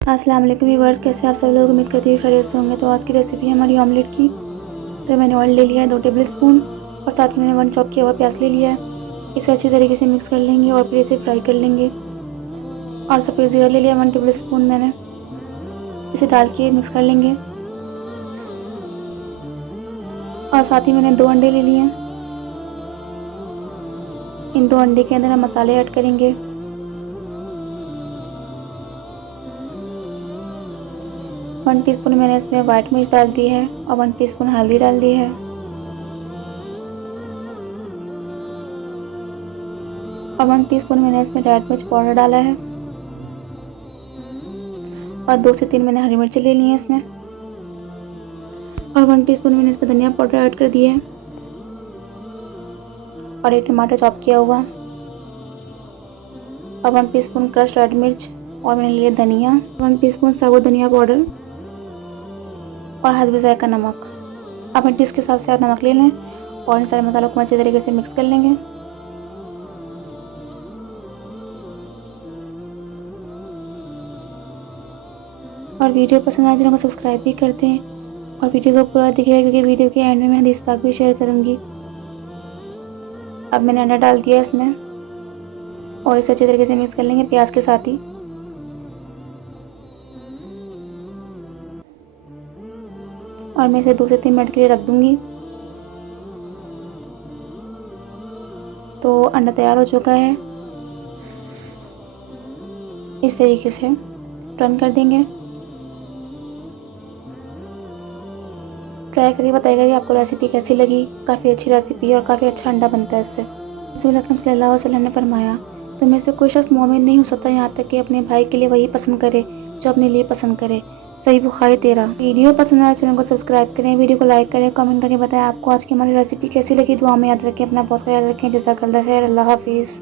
अस्सलाम वालेकुम व्यूअर्स, कैसे आप सब लोग? उम्मीद करती हुई खैरियत से होंगे। तो आज की रेसिपी है हमारी ऑमलेट की। तो मैंने ऑयल ले लिया है 2 टेबल स्पून और साथ ही मैंने 1 चॉप किया हुआ प्याज ले लिया है। इसे अच्छी तरीके से मिक्स कर लेंगे और फिर इसे फ्राई कर लेंगे। और सफ़ेद ज़ीरा ले लिया 1 टेबल स्पून मैंने, इसे डाल के मिक्स कर लेंगे। और साथ ही मैंने 2 अंडे ले लिए हैं। इन 2 अंडे के अंदर हम मसाले ऐड करेंगे। 1 टीस्पून मैंने इसमें वाइट मिर्च डाल दी है और 1 टीस्पून हल्दी डाल दी है और 1 टीस्पून मैंने इसमें रेड मिर्च पाउडर डाला है और 2 से 3 मैंने हरी मिर्ची ले ली हैं इसमें और 1 टीस्पून मैंने इसमें धनिया पाउडर ऐड कर दिया है और 1 टमाटर चॉप किया हुआ और 1 टीस्पून क्रश रेड मिर्च और मैंने लिया धनिया, 1 टीस्पून साबुत धनिया पाउडर और हस्बे ज़ायक़ा नमक। अपने टेस्ट के हिसाब से आप नमक ले लें और इन सारे मसालों को अच्छे तरीके से मिक्स कर लेंगे। और वीडियो पसंद आए चैनल को सब्सक्राइब भी कर दें और वीडियो को पूरा देखिएगा क्योंकि वीडियो के एंड में मैं हदीस पाक भी शेयर करूँगी। अब मैंने अंडा डाल दिया इसमें और इसे अच्छे तरीके से मिक्स कर लेंगे प्याज के साथ ही। और मैं इसे 2 से 3 मिनट के लिए रख दूँगी। तो अंडा तैयार हो चुका है। इस तरीके से टर्न कर देंगे। ट्राई करके बताइएगा कि आपको रेसिपी कैसी लगी। काफ़ी अच्छी रेसिपी है और काफ़ी अच्छा अंडा बनता है इससे। रसूल अकरम सल्लल्लाहु अलैहि वसल्लम ने फरमाया, तो में से कोई शख्स मोमिन नहीं हो सकता यहाँ तक कि अपने भाई के लिए वही पसंद करे जो अपने लिए पसंद करे। सही बुखारी 13। वीडियो पसंद आए चैनल को सब्सक्राइब करें, वीडियो को लाइक करें, कमेंट करके बताएं आपको आज की हमारी रेसिपी कैसी लगी। दुआ में याद रखें, अपना बहुत ख्याल रखें। जज़ाकल्लाह खैर। अल्लाह हाफिज़।